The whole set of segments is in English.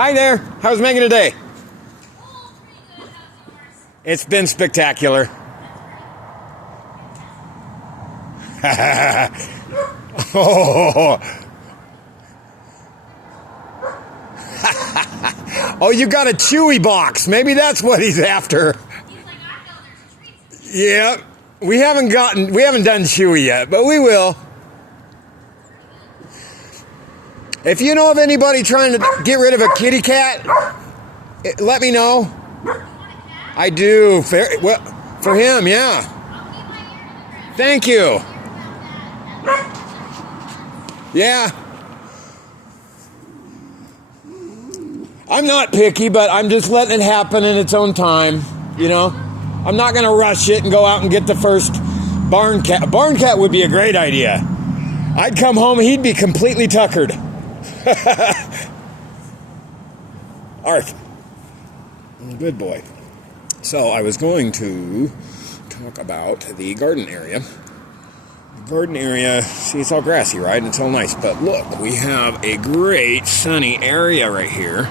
Hi there. How's Megan today? It's been spectacular. Oh. Oh, you got a Chewy box. Maybe that's what he's after. Yeah, we haven't done Chewy yet, but we will. If you know of anybody trying to get rid of a kitty cat, let me know. I do. Well, for him, yeah. Thank you. Yeah. I'm not picky, but I'm just letting it happen in its own time, you know? I'm not going to rush it and go out and get the first barn cat. A barn cat would be a great idea. I'd come home, he'd be completely tuckered. Arf. Good boy. So I was going to talk about the garden area. The garden area, see, it's all grassy, right? And it's all nice. But look, we have a great sunny area right here.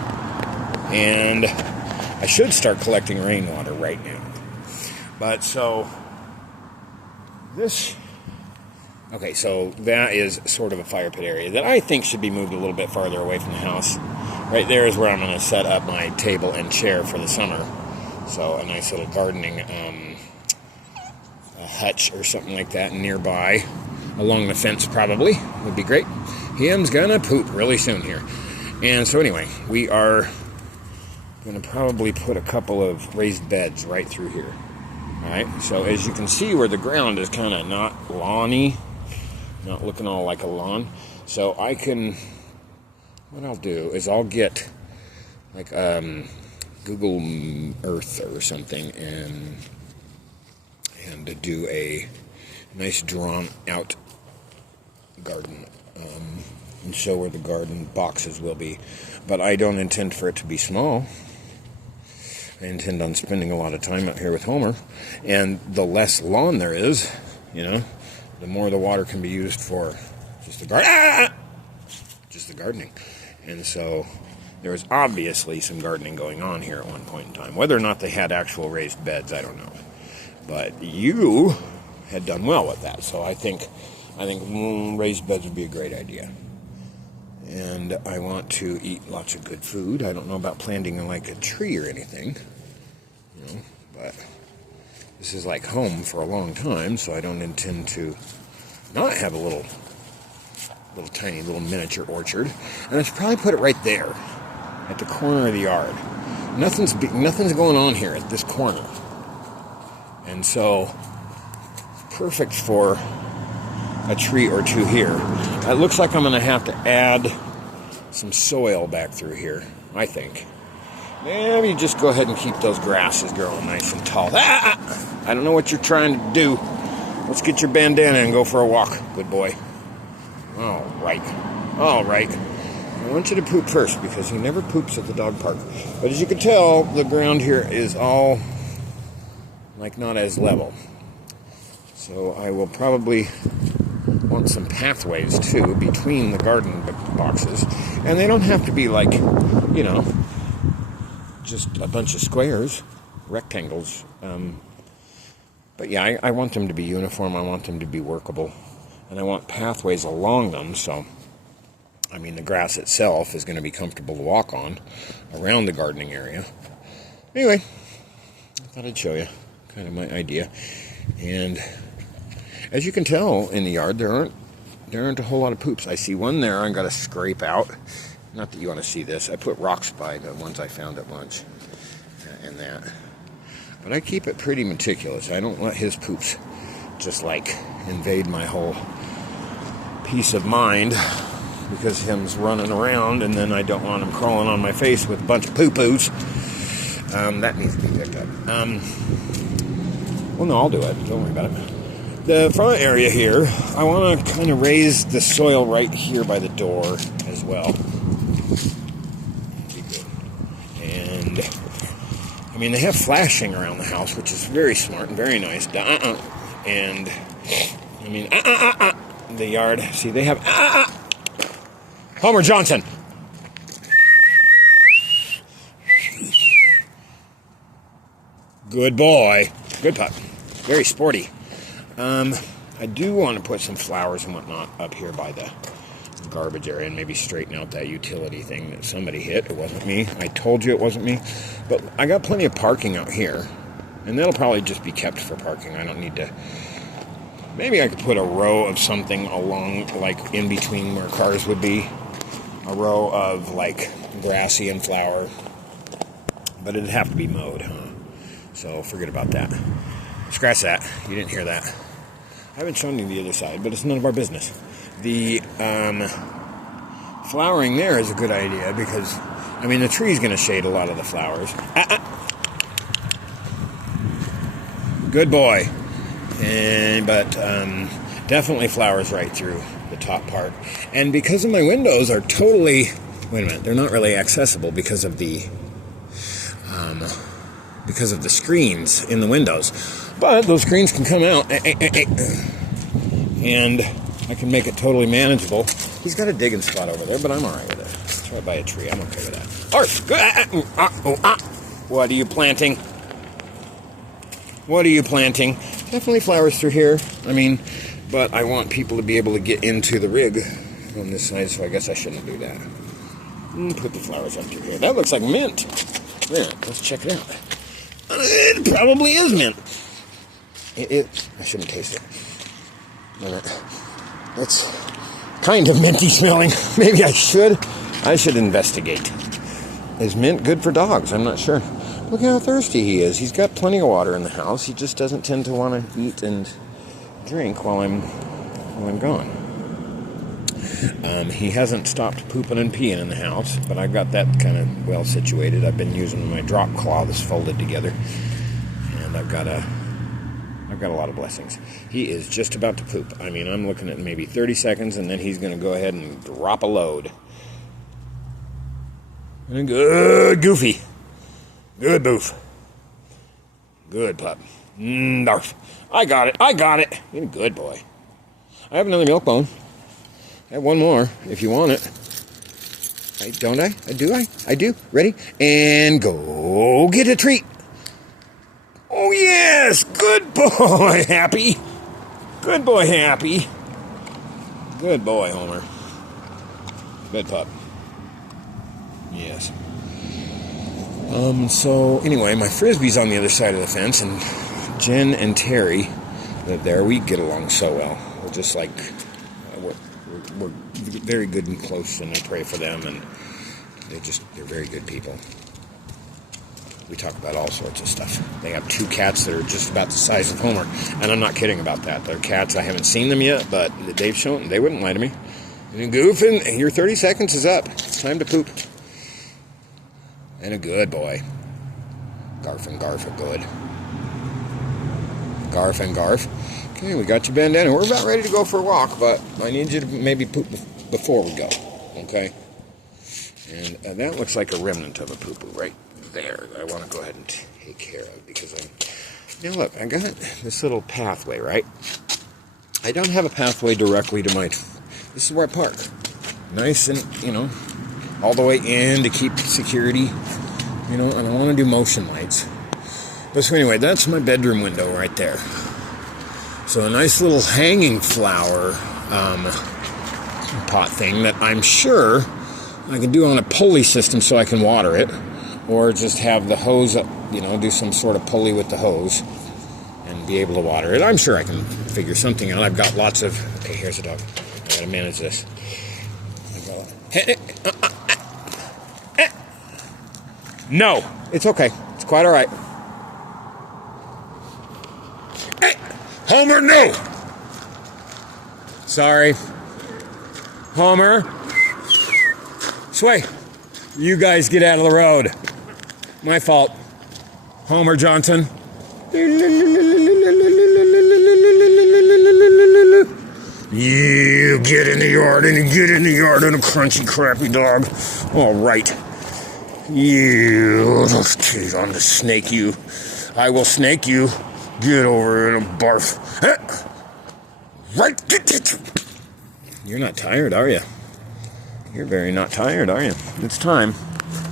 And I should start collecting rainwater right now. But so okay, so that is sort of a fire pit area that I think should be moved a little bit farther away from the house. Right there is where I'm going to set up my table and chair for the summer. So a nice little gardening a hutch or something like that nearby, along the fence probably, would be great. Him's going to poop really soon here. And so anyway, we are going to probably put a couple of raised beds right through here. All right, so as you can see where the ground is kind of not lawny, not looking all like a lawn. So I can, what I'll do is I'll get like Google Earth or something and do a nice drawn out garden and show where the garden boxes will be. But I don't intend for it to be small. I intend on spending a lot of time out here with Homer, and the less lawn there is, you know, the more the water can be used for just the gardening. And so there was obviously some gardening going on here at one point in time. Whether or not they had actual raised beds, I don't know. But you had done well with that, so I think raised beds would be a great idea. And I want to eat lots of good food. I don't know about planting like a tree or anything, you know, but this is like home for a long time, so I don't intend to not have a little tiny little miniature orchard. And I should probably put it right there at the corner of the yard. Nothing's going on here at this corner. And so perfect for a tree or two here. It looks like I'm going to have to add some soil back through here, I think. Maybe just go ahead and keep those grasses growing nice and tall. I don't know what you're trying to do. Let's get your bandana and go for a walk. Good boy. All right. I want you to poop first because he never poops at the dog park. But as you can tell, the ground here is all like not as level. So I will probably want some pathways too between the garden boxes, and they don't have to be like, you know, just a bunch of squares, rectangles. But yeah, I want them to be uniform. I want them to be workable, and I want pathways along them. So, I mean, the grass itself is going to be comfortable to walk on around the gardening area. Anyway, I thought I'd show you kind of my idea. And as you can tell in the yard, there aren't a whole lot of poops. I see one there I've got to scrape out. Not that you want to see this. I put rocks by the ones I found at lunch and that. But I keep it pretty meticulous. I don't let his poops just like invade my whole peace of mind because him's running around and then I don't want him crawling on my face with a bunch of poo-poos. That needs to be picked up. Well, no, I'll do it. Don't worry about it. The front area here, I want to kind of raise the soil right here by the door as well. Be good. And, I mean, they have flashing around the house, which is very smart and very nice. And, I mean, the yard, see, they have Homer Johnson. Good boy. Good pup. Very sporty. I do want to put some flowers and whatnot up here by the garbage area and maybe straighten out that utility thing that somebody hit. It wasn't me. I told you it wasn't me. But I got plenty of parking out here. And that'll probably just be kept for parking. I don't need to... Maybe I could put a row of something along, like, in between where cars would be. A row of, like, grassy and flower. But it'd have to be mowed, huh? So forget about that. Scratch that. You didn't hear that. I haven't shown you the other side, but it's none of our business. The flowering there is a good idea because, I mean, the tree's going to shade a lot of the flowers. Good boy. But definitely flowers right through the top part. And because of my windows are totally... Wait a minute. They're not really accessible because of the screens in the windows. But those screens can come out. And I can make it totally manageable. He's got a digging spot over there, but I'm all right with it. It's right by a tree. I'm okay with that. What are you planting? What are you planting? Definitely flowers through here. I mean, but I want people to be able to get into the rig on this side, so I guess I shouldn't do that. Put the flowers up through here. That looks like mint. Yeah, let's check it out. It probably is mint. I shouldn't taste it. It's kind of minty smelling. Maybe I should. I should investigate. Is mint good for dogs? I'm not sure. Look how thirsty he is. He's got plenty of water in the house. He just doesn't tend to want to eat and drink while I'm gone. He hasn't stopped pooping and peeing in the house, but I've got that kind of well situated. I've been using my drop claw that's folded together, and I've got a lot of blessings. He is just about to poop. I mean, I'm looking at maybe 30 seconds, and then he's going to go ahead and drop a load. And good Goofy. Good boof. Good pup. Narf. I got it. You're a good boy. I have another milk bone. I have one more, if you want it. Don't I? I do. Ready? And go get a treat. Oh, yes! Good boy, Happy. Good boy, Happy. Good boy, Homer. Good pup. Yes. So, anyway, my Frisbee's on the other side of the fence, and Jen and Terry live there. We get along so well. We're just like... We're very good and close, and I pray for them, and they're very good people. We talk about all sorts of stuff. They have 2 cats that are just about the size of Homer, and I'm not kidding about that. They're cats. I haven't seen them yet, but they've shown they wouldn't lie to me. And Goofing, your 30 seconds is up. It's time to poop. And a good boy. Garf and Garf are good. Garf and Garf. Okay, we got you bandana. We're about ready to go for a walk, but I need you to maybe poop before we go, okay? And that looks like a remnant of a poo-poo right there that I want to go ahead and take care of because now look, I got this little pathway, right? I don't have a pathway directly to my... This is where I park. Nice and, all the way in to keep security, and I want to do motion lights. But so anyway, that's my bedroom window right there. So a nice little hanging flower pot thing that I'm sure I can do on a pulley system so I can water it, or just have the hose, do some sort of pulley with the hose and be able to water it. I'm sure I can figure something out. I've got lots of... Hey, here's a dog. I gotta manage this. No, it's okay. It's quite all right. Homer, no! Sorry. Homer. Sway. You guys get out of the road. My fault. Homer Johnson. You get in the yard and a crunchy, crappy dog. All right. You, I'm the snake you. I will snake you. Get over here and barf. Right. You're not tired, are you? You're very not tired, are you? It's time.